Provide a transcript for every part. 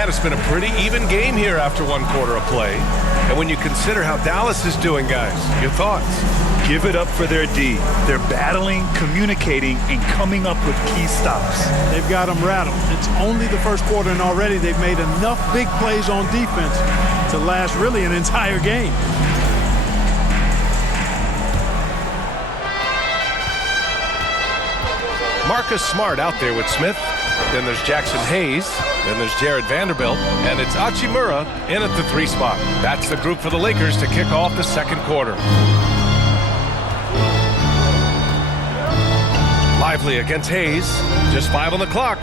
Man, it's been a pretty even game here after one quarter of play. And when you consider how Dallas is doing, guys, your thoughts? Give it up for their D. They're battling, communicating, and coming up with key stops. They've got them rattled. It's only the first quarter, and already they've made enough big plays on defense to last really an entire game. Marcus Smart out there with Smith. Then there's Jackson Hayes. Then there's Jared Vanderbilt. And it's Hachimura in at the 3 spot. That's the group for the Lakers to kick off the second quarter. Lively against Hayes. Just 5 on the clock.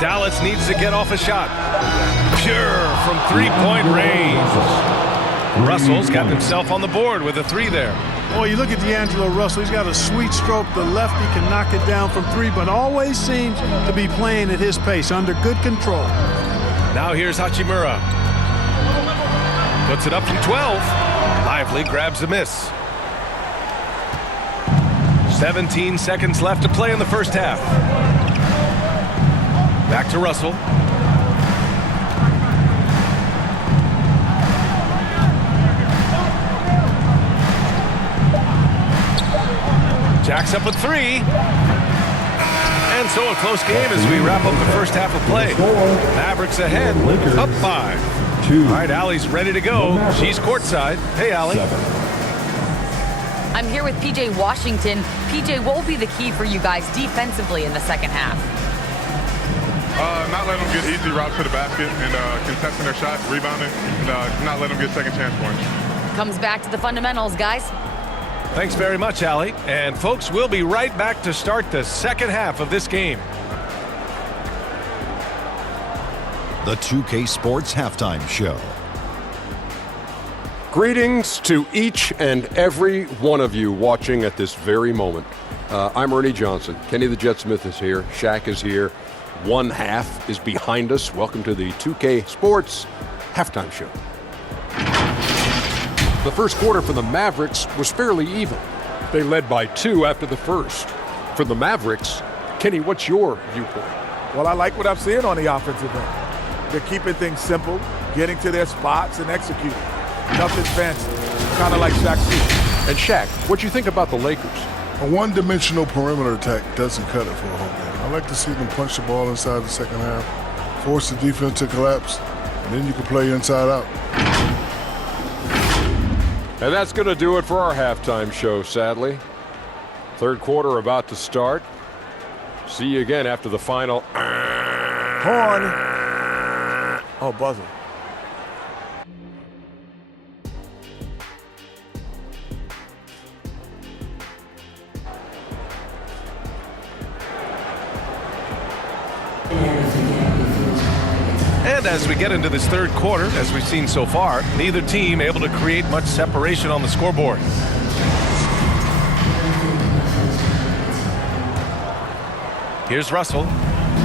Dallas needs to get off a shot. Pure from 3-point range. Russell's got himself on the board with a 3 there. Boy, you look at D'Angelo Russell. He's got a sweet stroke. The lefty can knock it down from 3, but always seems to be playing at his pace, under good control. Now here's Hachimura. Puts it up from 12. Lively grabs a miss. 17 seconds left to play in the first half. Back to Russell. Jacks up a 3. And so a close game as we wrap up the first half of play. Mavericks ahead, up 5. All right, Allie's ready to go. She's courtside. Hey, Allie. I'm here with P.J. Washington. P.J., what will be the key for you guys defensively in the second half? Not letting them get easy routes to the basket and contesting their shots, rebounding, and not letting them get second chance points. Comes back to the fundamentals, guys. Thanks very much, Allie. And folks, we'll be right back to start the second half of this game. The 2K Sports Halftime Show. Greetings to each and every one of you watching at this very moment. I'm Ernie Johnson. Kenny the Jet Smith is here. Shaq is here. One half is behind us. Welcome to the 2K Sports Halftime Show. The first quarter for the Mavericks was fairly even. They led by 2 after the first. For the Mavericks, Kenny, what's your viewpoint? Well, I like what I'm seeing on the offensive end. They're keeping things simple, getting to their spots and executing. Nothing fancy, kind of like Shaq too. And Shaq, what you think about the Lakers? A one-dimensional perimeter attack doesn't cut it for a whole game. I like to see them punch the ball inside the second half, force the defense to collapse, and then you can play inside out. And that's going to do it for our halftime show, sadly. Third quarter about to start. See you again after the final. Horn. Oh, buzzer. And as we get into this third quarter, as we've seen so far, neither team able to create much separation on the scoreboard. Here's Russell.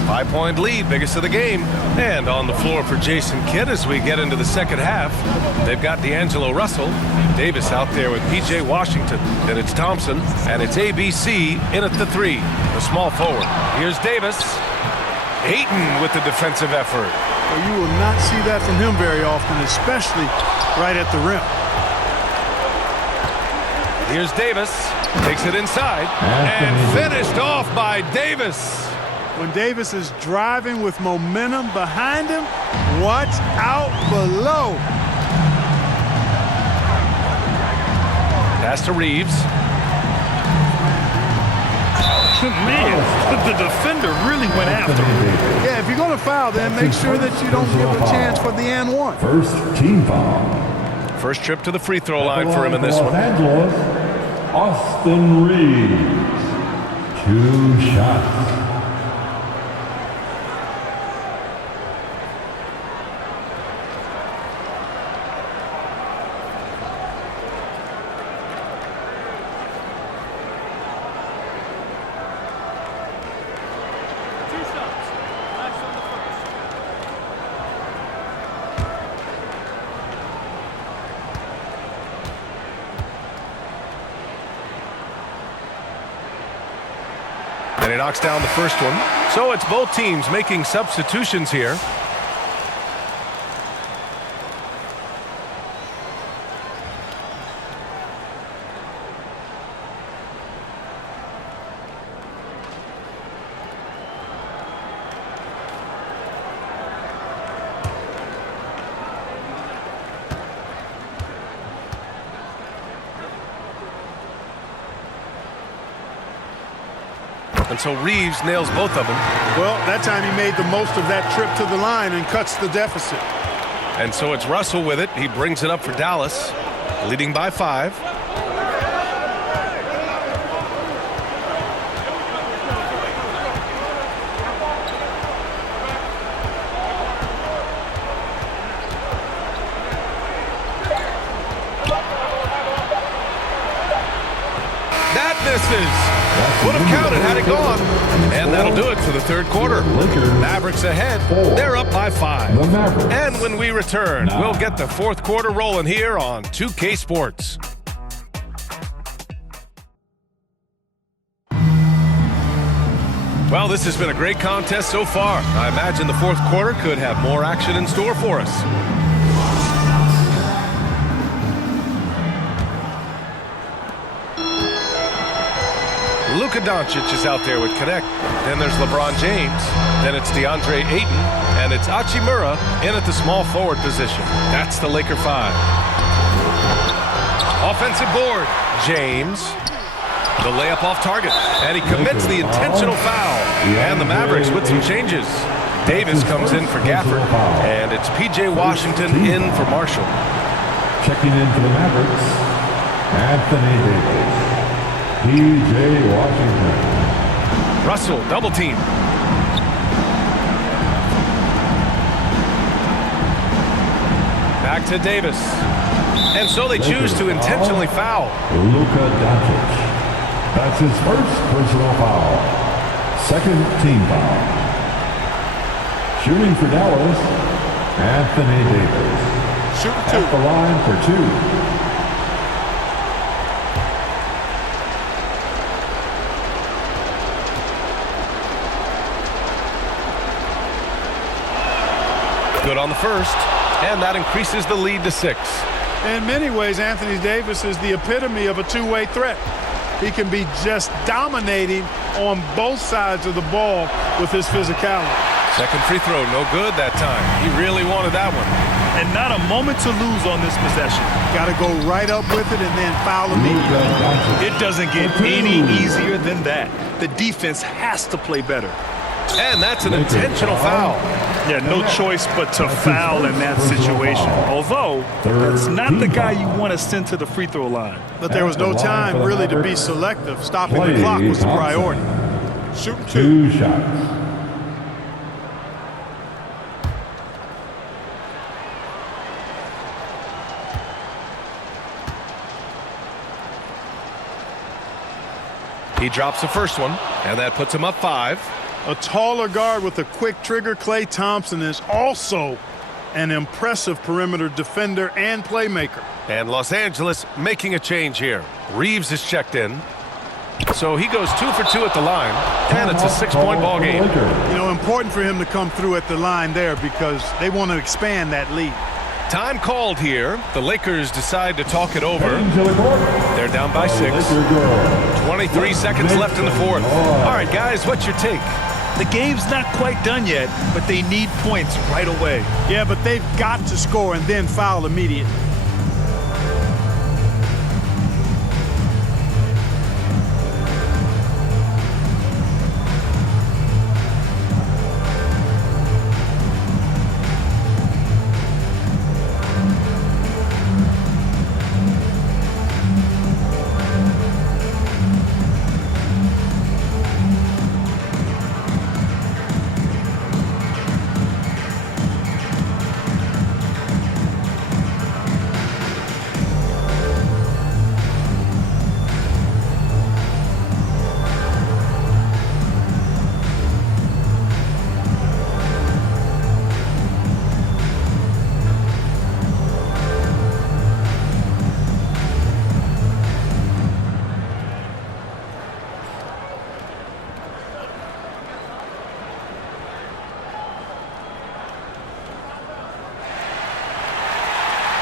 5-point lead, biggest of the game. And on the floor for Jason Kidd as we get into the second half. They've got D'Angelo Russell. Davis out there with P.J. Washington. Then it's Thompson. And it's ABC in at the 3. The small forward. Here's Davis. Ayton with the defensive effort. Well, you will not see that from him very often, especially right at the rim. Here's Davis. Takes it inside. And finished off by Davis. When Davis is driving with momentum behind him, watch out below. Pass to Reeves. Man, the defender really went after him. Yeah, if you're going to foul, then make sure that you don't give a chance for the and one. First team foul. First trip to the free throw line for him in this one. Los Angeles, Austin Reeves. 2 shots. And he knocks down the first one. So it's both teams making substitutions here. And so Reeves nails both of them. Well, that time he made the most of that trip to the line and cuts the deficit. And so it's Russell with it. He brings it up for Dallas, leading by 5. That misses. Would have counted had it gone. And that'll do it for the third quarter. Mavericks ahead. They're up by 5. And when we return, we'll get the fourth quarter rolling here on 2K Sports. Well, this has been a great contest so far. I imagine the fourth quarter could have more action in store for us. Luka Doncic is out there with Connect. Then there's LeBron James. Then it's DeAndre Ayton. And it's Hachimura in at the small forward position. That's the Laker 5. Offensive board. James. The layup off target. And he commits the intentional foul. And the Mavericks with some changes. Davis comes in for Gafford. And it's P.J. Washington in for Marshall. Checking in for the Mavericks, Anthony Davis. P.J. Washington. Russell, double team. Back to Davis. And so they choose to intentionally foul. Luka Doncic. That's his first personal foul. Second team foul. Shooting for Dallas, Anthony Davis. Shooting at the line for 2. Good on the first, and that increases the lead to 6. In many ways, Anthony Davis is the epitome of a two-way threat. He can be just dominating on both sides of the ball with his physicality. Second free throw, no good that time. He really wanted that one. And not a moment to lose on this possession. Got to go right up with it and then foul immediately. It doesn't get any easier than that. The defense has to play better. And that's an intentional foul. Yeah, no choice but to foul in that situation. Although, that's not the guy you want to send to the free throw line. But there was no time really to be selective. Stopping the clock was the priority. Shooting 2 shots. He drops the first one, and that puts him up 5. A taller guard with a quick trigger, Klay Thompson, is also an impressive perimeter defender and playmaker. And Los Angeles making a change here. Reeves is checked in. So he goes 2 for 2 at the line, and it's a 6-point ball game. You know, important for him to come through at the line there because they want to expand that lead. Time called here. The Lakers decide to talk it over. They're down by 6. 23 seconds left in the fourth. All right, guys, what's your take? The game's not quite done yet, but they need points right away. Yeah, but they've got to score and then foul immediately.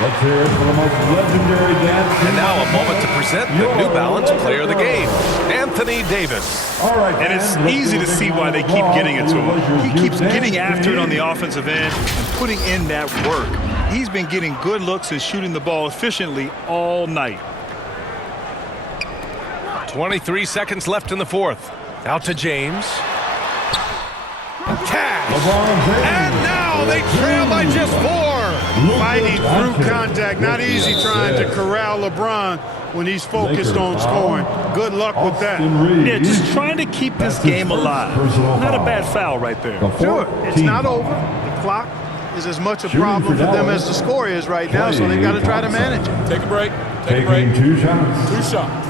Let's hear it for the most legendary dance. And now a moment to present the New Balance Player of the Game, Anthony Davis. All right, and it's easy to see why they keep getting it to him. He keeps getting after it on the offensive end and putting in that work. He's been getting good looks and shooting the ball efficiently all night. 23 seconds left in the fourth. Out to James. Cash. And now they trail by just 4. Fighting through contact. Not easy trying to corral LeBron when he's focused on scoring. Good luck with that. Yeah, just trying to keep this game alive. Not a bad foul right there. Sure, it's not over. The clock is as much a problem for them as the score is right now, so they've got to try to manage it. Take a break. Take a break. 2 shots. 2 shots.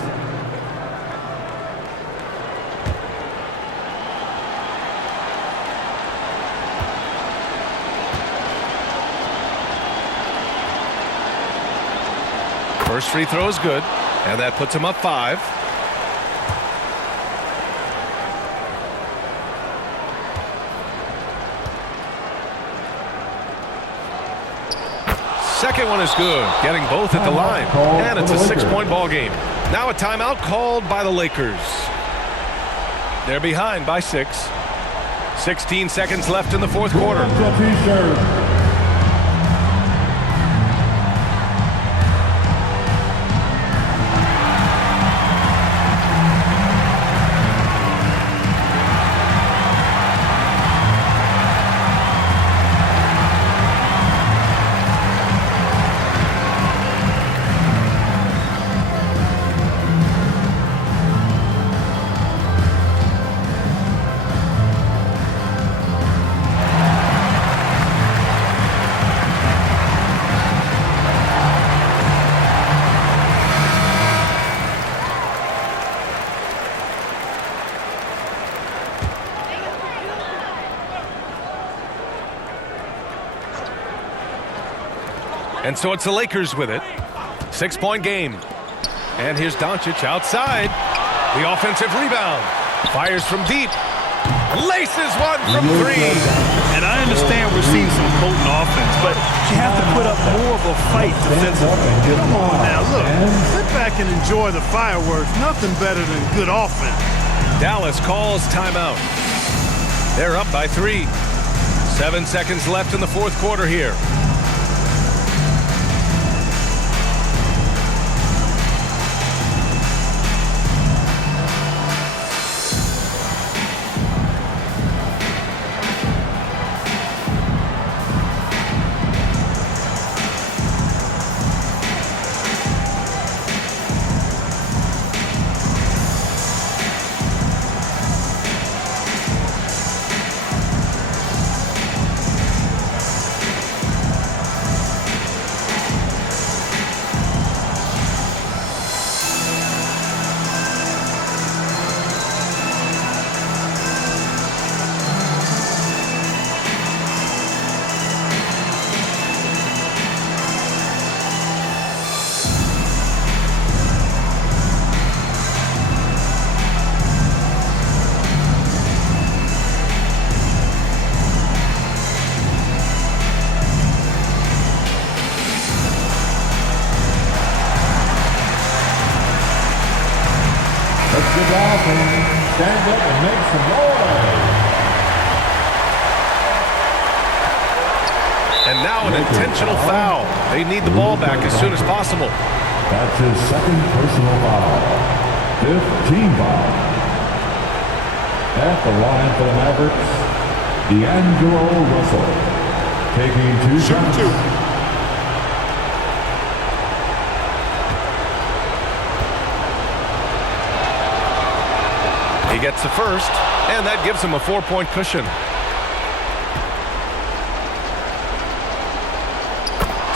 First free throw is good, and that puts him up 5. Second one is good, getting both at the line, and it's a 6-point ball game. Now a timeout called by the Lakers. They're behind by 6. 16 seconds left in the fourth quarter. And so it's the Lakers with it. 6-point game. And here's Doncic outside. The offensive rebound. Fires from deep. Laces one from 3. And I understand we're seeing some potent offense, but you have to put up more of a fight defensively. Come on now, look. Sit back and enjoy the fireworks. Nothing better than good offense. Dallas calls timeout. They're up by 3. 7 seconds left in the fourth quarter here. Stand up and make some noise. And now an intentional foul. They need the ball back as soon as possible. That's his second personal foul. 5th team foul. At the line for the Mavericks, D'Angelo Russell. Taking 2 shots. He gets the first, and that gives him a 4-point cushion.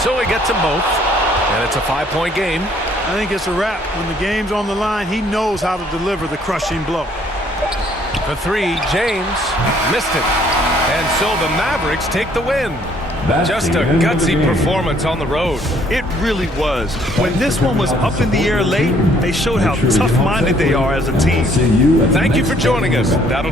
So he gets them both, and it's a 5-point game. I think it's a wrap. When the game's on the line, he knows how to deliver the crushing blow. The 3, James, missed it. And so the Mavericks take the win. Just a gutsy performance on the road. It really was. When this one was up in the air late, they showed how tough-minded they are as a team. Thank you for joining us. That'll do